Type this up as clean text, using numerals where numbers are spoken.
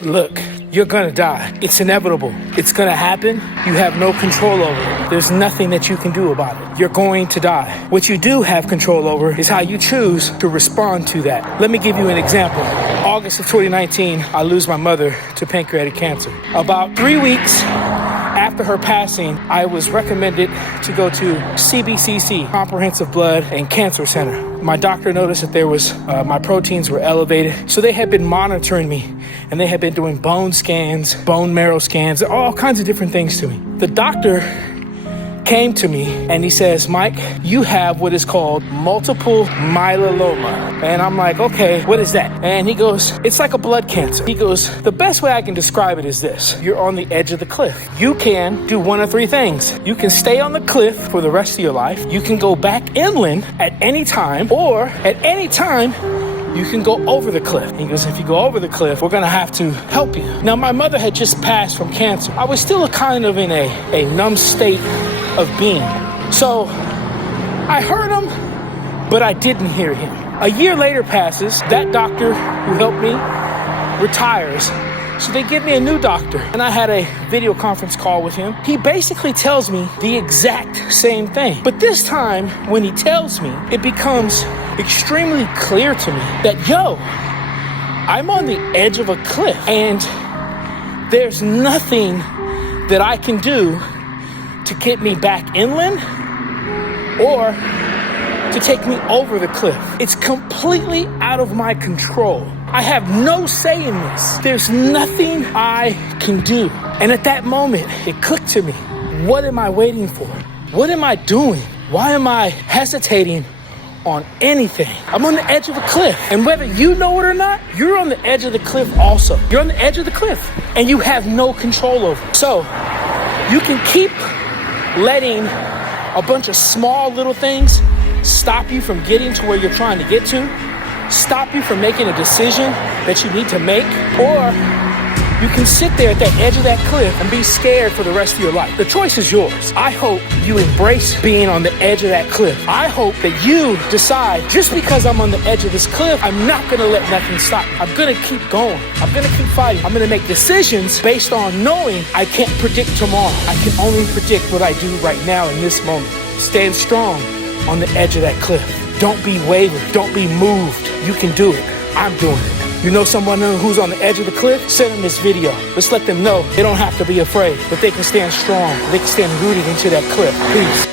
Look, you're gonna die. It's inevitable. It's gonna happen. You have no control over it. There's nothing that you can do about it. You're going to die. What you do have control over is how you choose to respond to that. Let me give you an example. August of 2019, I lose my mother to pancreatic cancer. About 3 weeks after her passing, I was recommended to go to CBCC, Comprehensive Blood and Cancer Center. My doctor noticed that my proteins were elevated. So they had been monitoring me, and they had been doing bone scans, bone marrow scans, all kinds of different things to me. The doctor came to me and he says, Mike, you have what is called multiple myeloma. And I'm like, okay, what is that? And he goes, it's like a blood cancer. He goes, the best way I can describe it is this. You're on the edge of the cliff. You can do one of three things. You can stay on the cliff for the rest of your life. You can go back inland at any time, or at any time, you can go over the cliff. He goes, if you go over the cliff, we're gonna have to help you. Now, my mother had just passed from cancer. I was still kind of in a numb state of being. So I heard him, but I didn't hear him. A year later passes. That doctor who helped me retires. So they give me a new doctor, and I had a video conference call with him. He basically tells me the exact same thing. But this time, when he tells me, it becomes extremely clear to me that, I'm on the edge of a cliff, and there's nothing that I can do to get me back inland or to take me over the cliff. It's completely out of my control. I have no say in this. There's nothing I can do. And at that moment, it clicked to me. What am I waiting for? What am I doing? Why am I hesitating on anything? I'm on the edge of a cliff. And whether you know it or not, you're on the edge of the cliff also. You're on the edge of the cliff and you have no control over it. So you can keep letting a bunch of small little things stop you from getting to where you're trying to get to, stop you from making a decision that you need to make, or you can sit there at that edge of that cliff and be scared for the rest of your life. The choice is yours. I hope you embrace being on the edge of that cliff. I hope that you decide, just because I'm on the edge of this cliff, I'm not gonna let nothing stop me. I'm gonna keep going. I'm gonna keep fighting. I'm gonna make decisions based on knowing I can't predict tomorrow. I can only predict what I do right now in this moment. Stand strong on the edge of that cliff. Don't be wavered. Don't be moved. You can do it. I'm doing it. You know someone who's on the edge of the cliff? Send them this video. Let's let them know they don't have to be afraid, but they can stand strong. They can stand rooted into that cliff. Peace.